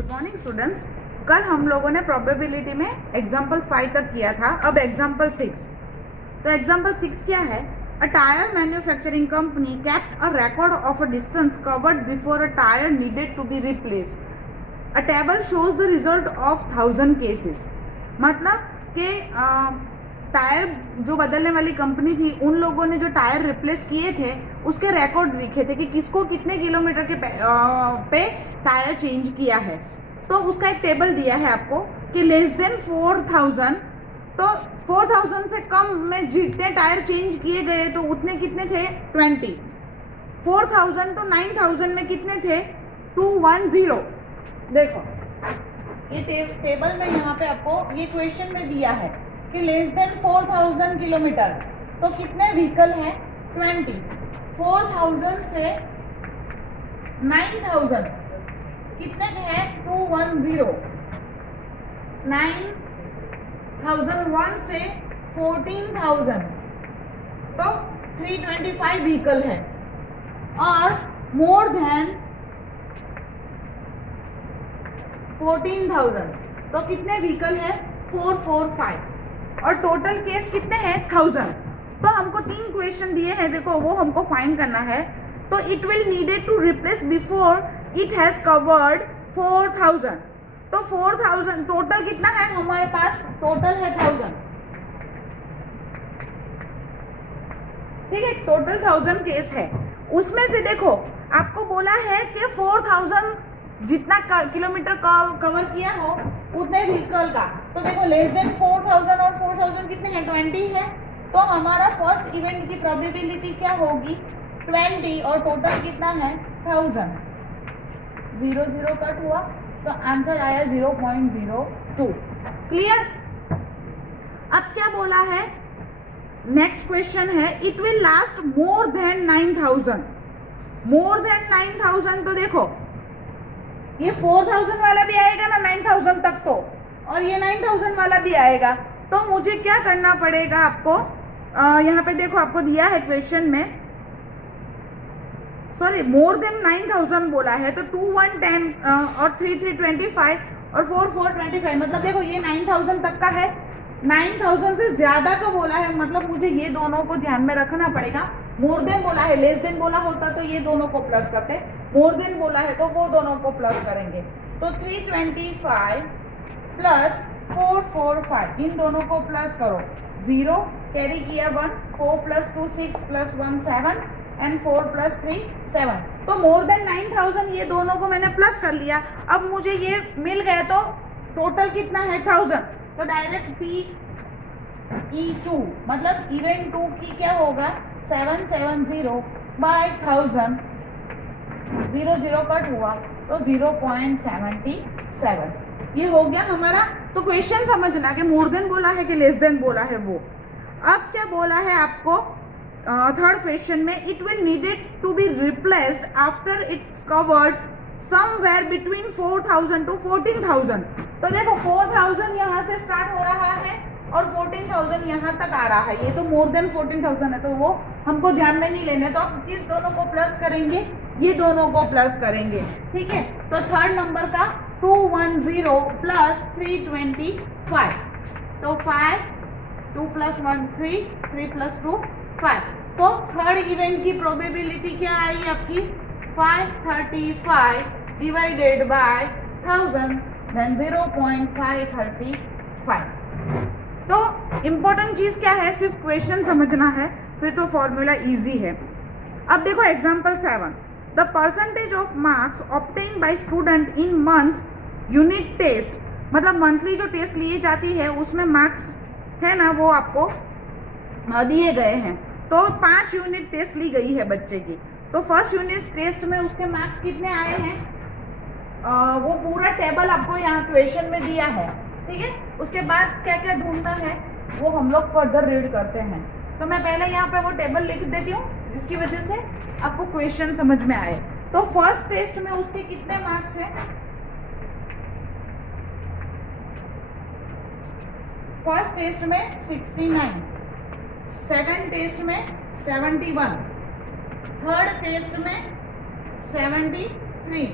Good morning students. कल हम लोगों ने प्रोबेबिलिटी में एग्जाम्पल 5 तक किया था, अब एग्जाम्पल 6। तो एग्जाम्पल 6 क्या है? A tyre manufacturing company kept a record of a distance covered before a tire needed to be replaced. A table shows the result of 1000 cases. मतलब कि टायर जो बदलने वाली कंपनी थी, उन लोगों ने जो टायर रिप्लेस किए थे उसके रिकॉर्ड लिखे थे कि किसको कितने किलोमीटर के पे टायर चेंज किया है। तो उसका एक टेबल दिया है आपको कि लेस देन 4000, तो 4000 से कम में जितने टायर चेंज किए गए तो उतने कितने थे? 20। 4000 तो 9000 में कितने थे? 210। देखो ये टेबल में यहाँ पे आपको ये क्वेश्चन में दिया है कि लेस देन 4000 किलोमीटर तो कितने व्हीकल हैं? 20। 4000 से 9000 कितने हैं? 210। 9001 से 14000 तो 325 व्हीकल है, और मोर देन 14000 तो कितने व्हीकल है? 445, और टोटल केस कितने हैं? 1000। तो हमको 3 क्वेश्चन दिए हैं, देखो वो हमको फाइंड करना है। तो it will needed to replace before it has covered 4000। तो 4000 टोटल कितना है हमारे पास? टोटल है 1000। ठीक है, टोटल 1000 केस है। उसमें से देखो आपको बोला है कि 4000 जितना किलोमीटर कवर किया हो उतने व्हीकल का। तो देखो लेस देन 4000 और 4000 कितने हैं? 20 है। तो हमारा फर्स्ट इवेंट की प्रोबेबिलिटी क्या होगी? 20, और टोटल कितना है? 1000। 0 0 कट हुआ तो आंसर आया 0.02। क्लियर? अब क्या बोला है? नेक्स्ट क्वेश्चन है it will last more than 9000। More than 9000 तो देखो ये 4000 वाला भी आएगा ना 9000 तक, तो और ये 9000 वाला भी आएगा। तो मुझे क्या करना पड़ेगा आपको? यहाँ पे देखो आपको दिया है क्वेश्चन में, सॉरी मोर देन 9000 बोला है, तो 2110 और 3325 और 4425, मतलब देखो ये 9000 तक का है, 9000 से ज्यादा का बोला है, मतलब मुझे ये दोनों को ध्यान में रखना पड़ेगा। मोर देन बोला है, लेस देन बोला होता तो ये दोनों को प्लस करते, मोर देन बोला है तो वो दोनों को प्लस करेंगे। तो 325 प्लस 445 इन दोनों को प्लस करो, 0 कैरी किया 1, 4 प्लस 2 6 प्लस 1 7 एंड 4 प्लस 3 7। तो मोर देन 9000 ये दोनों को मैंने प्लस कर लिया। अब मुझे ये मिल गया तो टोटल कितना है? 1000। तो डायरेक्ट PE2 मतलब इवेंट 2 की क्या होगा? 770 बाय 1000। 0 0 कट हुआ तो 0.77 ये हो गया हमारा। तो क्वेश्चन समझना कि मोर देन बोला है कि लेस देन बोला है वो। अब क्या बोला है आपको थर्ड क्वेश्चन में? It will needed to be replaced after it's covered somewhere between 4000 to 14000। तो देखो 4000 यहाँ से स्टार्ट हो रहा है और 14000 यहाँ तक आ रहा है, ये तो मोर देन 14000 है, तो वो हमको ध्यान में नहीं लेने। तो आप किस दोनों को प्लस करेंगे? ये दोनों को प्लस करेंगे। ठीक है, तो थर्ड नंबर का 210 प्लस 325, तो 5 2 प्लस 1 3 3 प्लस 2 5। तो थर्ड इवेंट की प्रोबेबिलिटी क्या आई आपकी? 535 डिवाइडेड बाय 1000 देन 0.535। तो इम्पोर्टेंट चीज क्या है? सिर्फ क्वेश्चन समझना है, फिर तो फॉर्मूला इजी है। अब देखो example 7, the percentage of marks obtain by student in month unit test, मतलब मंथली जो टेस्ट ली जाती है उसमें मार्क्स है ना, वो आपको दिए गए हैं। तो 5 यूनिट टेस्ट ली गई है बच्चे की, तो फर्स्ट यूनिट टेस्ट में उसके मार्क्स कितने आए हैं? वो पूरा टेबल आपको यहाँ क्वेश्चन में दिया है। ठीक है, उसके बाद क्या क्या ढूंढना है वो हम लोग फर्दर रीड करते हैं। तो मैं पहले यहाँ पे वो टेबल लिख देती हूँ जिसकी वजह से आपको क्वेश्चन समझ में आए। तो फर्स्ट टेस्ट में उसके कितने मार्क्स हैं? फर्स्ट टेस्ट में 69, सेकंड टेस्ट में 71, थर्ड टेस्ट में 73,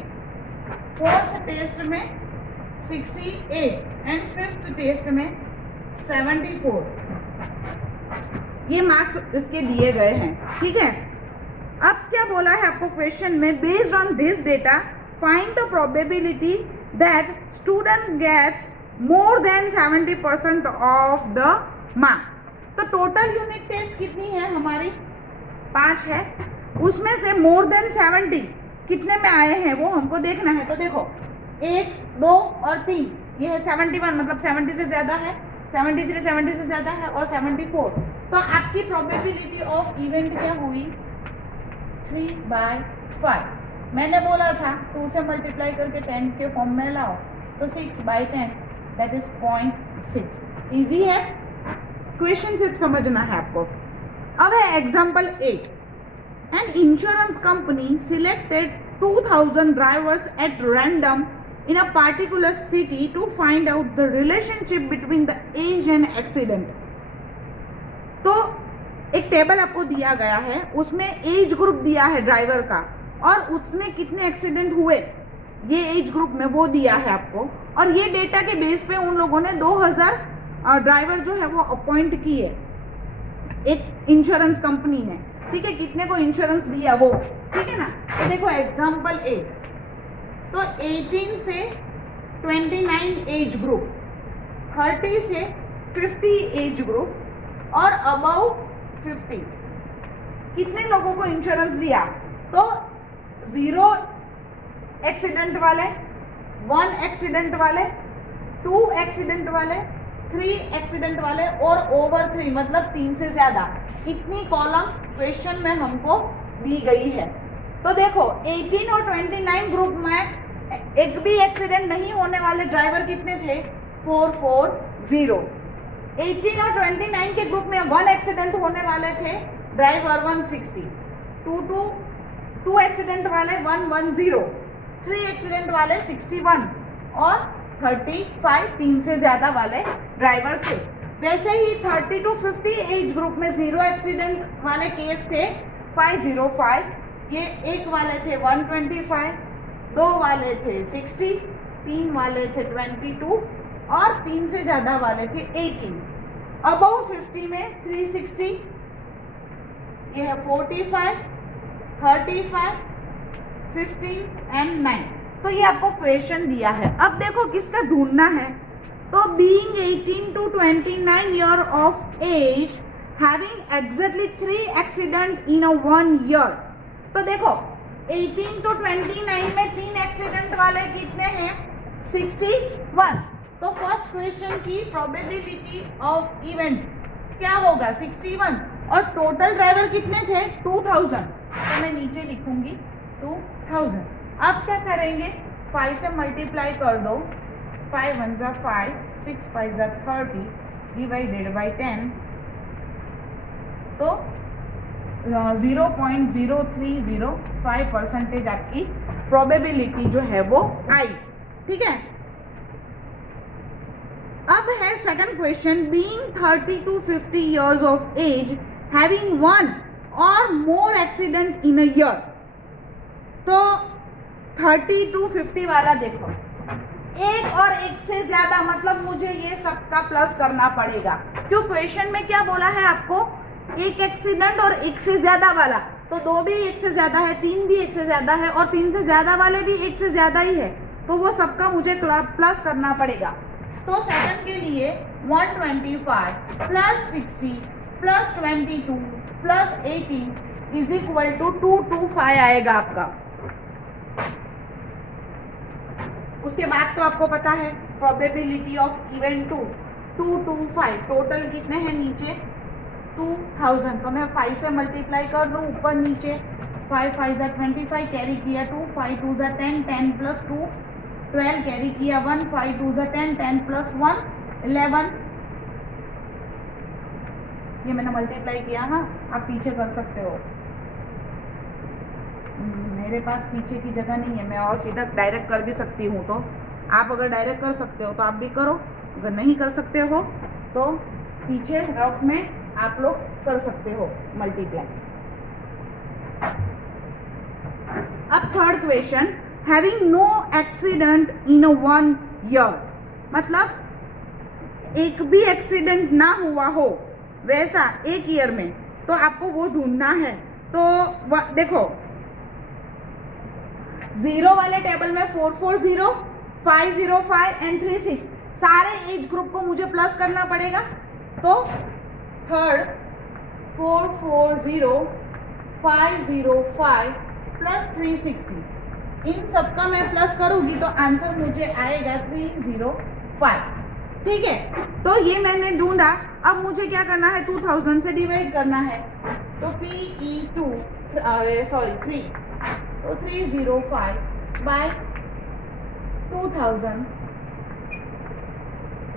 फोर्थ टेस्ट में 68 एंड फिफ्थ टेस्ट में 74। ये मार्क्स इसके दिए गए हैं, ठीक है। अब क्या बोला है आपको क्वेश्चन में, based on this data find the probability that student gets more than 70% of the mark. तो टोटल यूनिट टेस्ट कितनी है हमारी, 5 है, उसमें से मोर देन 70 कितने में आए हैं वो हमको देखना है। तो देखो 1, 2 और 3, ये है 71, मतलब 70 से ज्यादा है, 73 70 से ज्यादा है और 74। तो आपकी प्रोबेबिलिटी ऑफ इवेंट क्या हुई, 3/5। मैंने बोला था 2 से मल्टीप्लाई करके 10 के फॉर्म में लाओ, तो 6/10 दैट इज 0.6। इजी है, क्वेश्चन सिर्फ समझना है आपको। अब है example 8। An insurance company selected 2000 drivers at random in a particular city to find out the relationship between the age and accident। तो एक टेबल आपको दिया गया है, उसमें एज ग्रुप दिया है ड्राइवर का और उसने कितने एक्सीडेंट हुए ये एज ग्रुप में वो दिया है आपको, और ये डेटा के बेस पे उन लोगों ने 2000 ड्राइवर जो है वो अपॉइंट किए एक इंश्योरेंस कंपनी ने, ठीक है। कितने को इंश्योरेंस दिया वो, ठीक है ना। तो देखो एग्जाम्पल 8, तो 18 से 29 एज ग्रुप, 30 से 50 एज ग्रुप और अबव 50 कितने लोगों को इंश्योरेंस दिया। तो 0 एक्सीडेंट वाले, 1 एक्सीडेंट वाले, 2 एक्सीडेंट वाले, 3 एक्सीडेंट वाले और ओवर 3 मतलब 3 से ज्यादा, इतनी कॉलम क्वेश्चन में हमको दी गई है। तो देखो 18 और 29 ग्रुप में एक भी एक्सीडेंट नहीं होने वाले ड्राइवर कितने थे, 440। 18 और 29 के ग्रुप में 1 एक्सीडेंट होने वाले थे ड्राइवर 160, 2 एक्सीडेंट वाले 110, 3 एक्सीडेंट वाले 61 और 35 3 से ज्यादा वाले ड्राइवर थे। वैसे ही 30 to 50 एज ग्रुप में 0 एक्सीडेंट वाले केस थे 505, ये एक वाले थे 125, 2 वाले थे 60, 3 वाले थे 22 और 3 से ज्यादा वाले थे 18। अबव 50 में 360, ये है 45, 35, 50 एंड 9। तो ये आपको क्वेश्चन दिया है। अब देखो किसका ढूंढना है। तो being 18 to 29 year of age having exactly 3 accident in 1 year. तो देखो 18 to 29 में 3 एक्सीडेंट वाले कितने हैं, 61। तो फर्स्ट क्वेश्चन की प्रोबेबिलिटी ऑफ इवेंट क्या होगा, 61, और टोटल ड्राइवर कितने थे, 2000। तो मैं नीचे लिखूंगी 2000। अब क्या करेंगे, 5 से मल्टीप्लाई कर दो, 5 1 जा 5, 6 5 जा 30 डिवाइडेड बाई 10, तो 0.0305% आपकी प्रोबेबिलिटी जो है वो आई, ठीक है। अब है second question, being 30 to 50 years of age having 1 और मोर एक्सीडेंट इन अ ईयर। तो 30 to 50 वाला देखो, एक और एक से ज्यादा, मतलब मुझे ये सबका प्लस करना पड़ेगा, क्यों क्वेश्चन में क्या बोला है आपको, एक एक्सीडेंट और एक से ज्यादा वाला। तो 2 भी एक से ज्यादा है, 3 भी एक से ज्यादा है और 3 से ज्यादा वाले भी एक से ज्यादा ही है, तो वो सबका मुझे प्लस करना पड़ेगा। तो सेकंड के लिए 125 plus 60 plus 22 plus 80 is equal to 225 आएगा आपका। उसके बाद तो आपको पता है प्रोबेबिलिटी ऑफ इवेंट 225, टोटल कितने हैं नीचे 2000। तो मैं 5 से मल्टीप्लाई कर लूँ ऊपर नीचे, 5 5 जा 25 कैरी किया 2, 5 2 जा 10, 10 प्लस 2 12 कैरी किया 1, 5 2 जा 10, 10 प्लस 1 11। ये मैंने मल्टीप्लाई किया, हाँ आप पीछे कर सकते हो, मेरे पास पीछे की जगह नहीं है, मैं और सीधा डायरेक्ट कर भी सकती हूँ। तो आप अगर डायरेक्ट कर सकते हो तो आप भी करो, अगर नहीं कर सकते हो तो पीछे रफ में आप लोग कर सकते हो मल्टीप्लाई। अब third question, having no accident in 1 year, मतलब एक भी एक्सीडेंट ना हुआ हो वैसा एक ईयर में, तो आपको वो ढूंढना है। तो देखो 0 वाले टेबल में 440, 505 एंड 36 सारे एज ग्रुप को मुझे प्लस करना पड़ेगा। तो थर्ड 440, 505 प्लस 360, इन सबका मैं प्लस करूंगी तो आंसर मुझे आएगा 305। ठीक है, तो ये मैंने ढूंढा। अब मुझे क्या करना है, 2000 से डिवाइड करना है। तो PE2 3, तो 305 बाय 2000,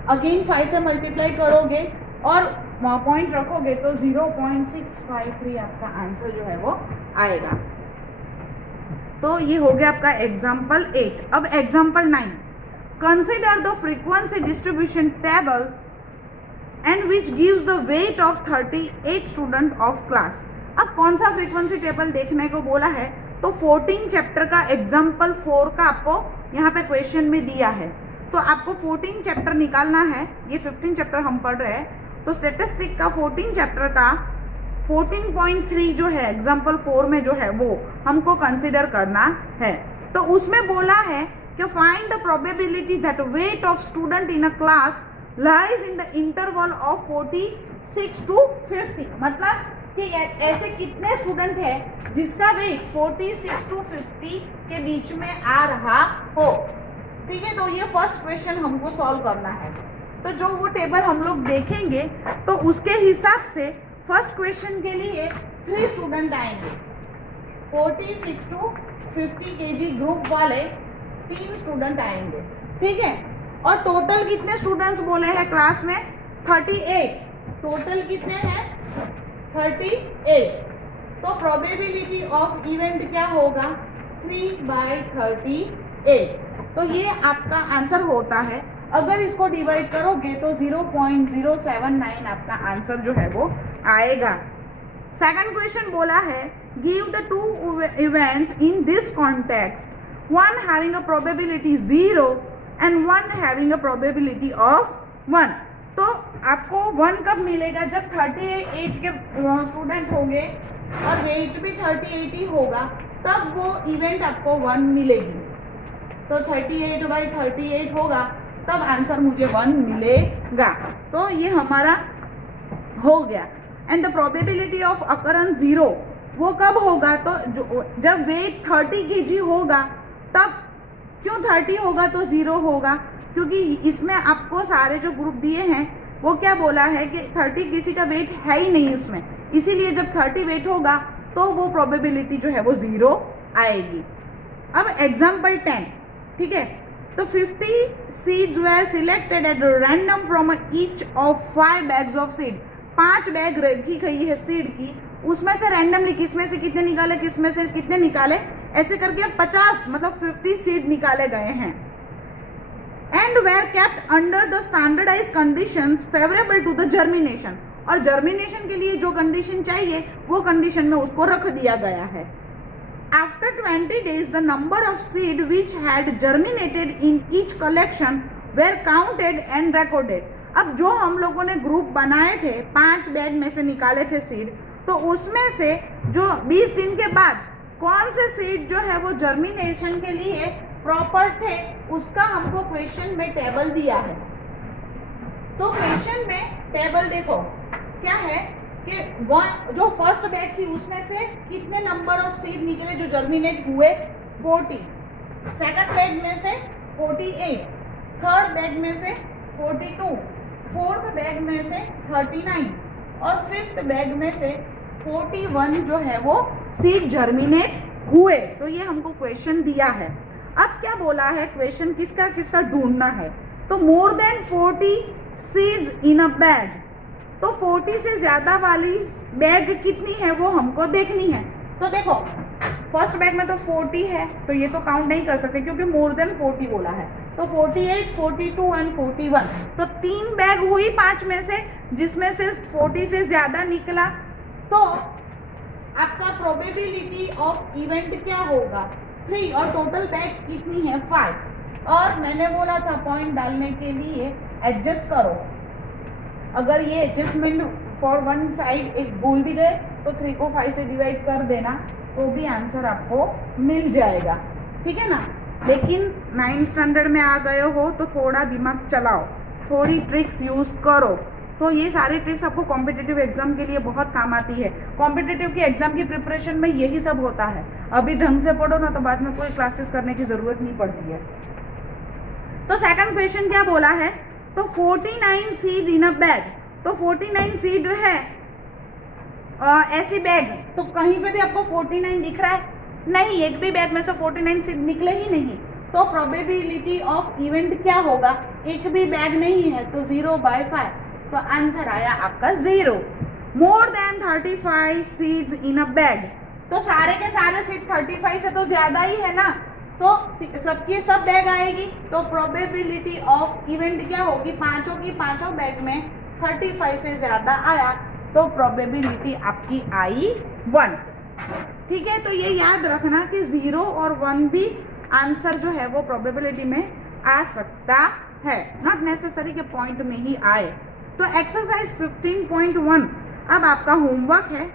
अगेन 5 से मल्टीप्लाई करोगे और पॉइंट रखोगे तो 0.653 आपका आंसर जो है वो आएगा। तो ये हो गया आपका एग्जाम्पल 8। अब example 9, consider the frequency distribution table and which gives the weight of 38 student of class. अब कौन सा फ्रीक्वेंसी टेबल देखने को बोला है, तो 14 चैप्टर का एग्जाम्पल 4 का आपको यहाँ पे क्वेश्चन में दिया है। तो आपको 14 चैप्टर निकालना है, ये 15 चैप्टर हम पढ़ रहे हैं, तो स्टेटिस्टिक का 14 चैप्टर का 14.3 जो है एग्जाम्पल 4 में जो है वो हमको कंसिडर करना है। तो उसमें बोला है कि find the probability that weight of student in a class lies in the interval of 46 to 50, मतलब कि ऐसे कितने स्टूडेंट है जिसका वेट 46 to 50 के बीच में आ रहा हो। ठीक है, तो ये फर्स्ट क्वेश्चन हमको सॉल्व करना है। तो जो वो टेबल हम लोग देखेंगे तो उसके हिसाब से फर्स्ट क्वेश्चन के लिए 3 स्टूडेंट आएंगे, 46 to 50 kg ग्रुप वाले 3 स्टूडेंट आएंगे। ठीक है, और टोटल कितने स्टूडेंट्स बोले हैं क्लास में, 38। टोटल कितने हैं, 38। तो प्रोबेबिलिटी ऑफ इवेंट क्या होगा, 3/38। तो ये आपका आंसर होता है। अगर इसको डिवाइड करोगे तो 0.079 आपका आंसर जो है वो आएगा। सेकंड क्वेश्चन बोला है, give the 2 events in this context, one having a probability 0 and one having a probability of 1। तो आपको 1 कब मिलेगा, जब 38 के स्टूडेंट होंगे और वेट भी 38 ही होगा, तब वो इवेंट आपको 1 मिलेगी। तो 38/38 होगा, तब आंसर मुझे 1 मिलेगा। तो ये हमारा हो गया। And the probability of occurrence 0 वो कब होगा, तो जब वेट 30 kg होगा तब। क्यों 30 होगा तो 0 होगा, क्योंकि इसमें आपको सारे जो ग्रुप दिए हैं वो क्या बोला है कि 30 किसी का वेट है ही नहीं इसमें, इसीलिए जब 30 वेट होगा तो वो प्रोबेबिलिटी जो है वो 0 आएगी। अब एग्जाम्पल 10, ठीक है, तो 50 seeds were selected at random from each of 5 bags of seed. 5 bag रखी गई है सीड की, उसमें से रैंडमली किसमें से कितने निकाले, किसमें से कितने निकाले, ऐसे करके 50 मतलब 50 सीड निकाले गए हैं। And were kept under the standardize conditions favourable to the germination. और जर्मिनेशन के लिए जो कंडीशन चाहिए वो कंडीशन में उसको रख दिया गया है। After 20 days the number of seed which had germinated in each collection were counted and recorded. अब जो हम लोगों ने ग्रुप बनाए थे, 5 बैग में से निकाले थे सीड, तो उसमें से जो 20 दिन के बाद कौन से सीड जो है वो जर्मिनेशन के लिए प्रॉपर थे, उसका हमको क्वेश्चन में टेबल दिया है। तो क्वेश्चन में टेबल देखो क्या है कि जो फर्स्ट बैग थी उसमें से कितने नंबर ऑफ सीड निकले जो जर्मिनेट हुए, 40। सेकंड बैग में से 48, थर्ड बैग में से 42, फोर्थ बैग में से 39 और फिफ्थ बैग में से 41 जो है वो सीड जर्मिनेट हुए। तो ये हमको क्वेश्चन दिया है। अब क्या बोला है, क्वेश्चन किसका किसका ढूंढना है, तो मोर देन 40 सीड्स इन अ बैग। तो 40 से ज्यादा वाली बैग कितनी है वो हमको देखनी है। तो देखो फर्स्ट बैग में तो 40 है, तो ये तो काउंट नहीं कर सकते क्योंकि मोर देन 40 बोला है। तो 48, 42 एंड 41, तो 3 बैग हुई 5 में से, जिसमें से 40 से ज्यादा निकला। तो आपका प्रोबेबिलिटी ऑफ इवेंट क्या होगा, 3 और टोटल बैग कितनी है 5। और मैंने बोला था पॉइंट डालने के लिए एडजस्ट करो, अगर ये एडजस्टमेंट फॉर वन साइड एक भूल भी गए तो 3 को 5 से डिवाइड कर देना, तो भी आंसर आपको मिल जाएगा, ठीक है ना। लेकिन 9th स्टैंडर्ड में आ गए हो तो थोड़ा दिमाग चलाओ, थोड़ी ट्रिक्स यूज करो। तो ये सारी ट्रिक्स आपको कॉम्पिटिटिव एग्जाम के लिए बहुत काम आती है। कॉम्पिटिटिव की एग्जाम की प्रिपरेशन में यही सब होता है। अभी ढंग से पढ़ो ना तो बाद में कोई क्लासेस करने की जरूरत नहीं पड़ती है। तो सेकंड क्वेश्चन क्या बोला है, तो 49 सीड इन अ बैग, तो 49 सीड है ऐसी बैग, तो कहीं पे भी आपको 49 दिख रहा है नहीं, एक भी बैग में से 49 सीड निकले ही नहीं, तो प्रोबेबिलिटी ऑफ इवेंट क्या होगा, एक भी बैग नहीं है तो 0/5, तो आंसर आया आपका 0। मोर देन 35 सीड्स इन अ बैग, तो सारे के सारे सीड 35 से तो ज्यादा ही है ना, तो सबकी सब बैग आएगी, तो प्रोबेबिलिटी ऑफ इवेंट क्या होगी, पांचों की पांचों बैग में 35 से ज्यादा आया, तो प्रोबेबिलिटी आपकी आई 1। ठीक है, तो ये याद रखना कि 0 और 1 भी आंसर जो है वो प्रोबेबिलिटी में आ सकता है, नॉट नेसेसरी के पॉइंट में ही आए। तो एक्सरसाइज 15.1 अब आपका होमवर्क है,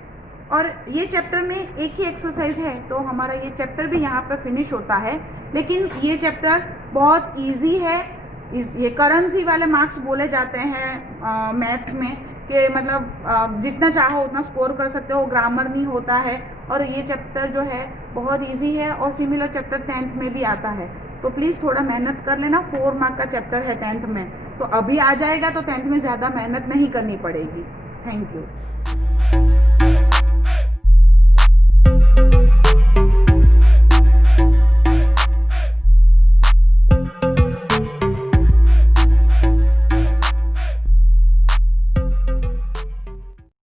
और ये चैप्टर में एक ही एक्सरसाइज है, तो हमारा ये चैप्टर भी यहाँ पे फिनिश होता है। लेकिन ये चैप्टर बहुत इजी है, ये करेंसी वाले मार्क्स बोले जाते हैं मैथ में, कि मतलब जितना चाहो उतना स्कोर कर सकते हो, ग्रामर नहीं होता है, और ये चैप्टर जो है बहुत इजी है, और सिमिलर चैप्टर 10th में भी आता है, तो प्लीज़ थोड़ा मेहनत कर लेना। 4 मार्क का चैप्टर है 10th में, तो अभी आ जाएगा तो 10th में ज़्यादा मेहनत नहीं करनी पड़ेगी। Thank you.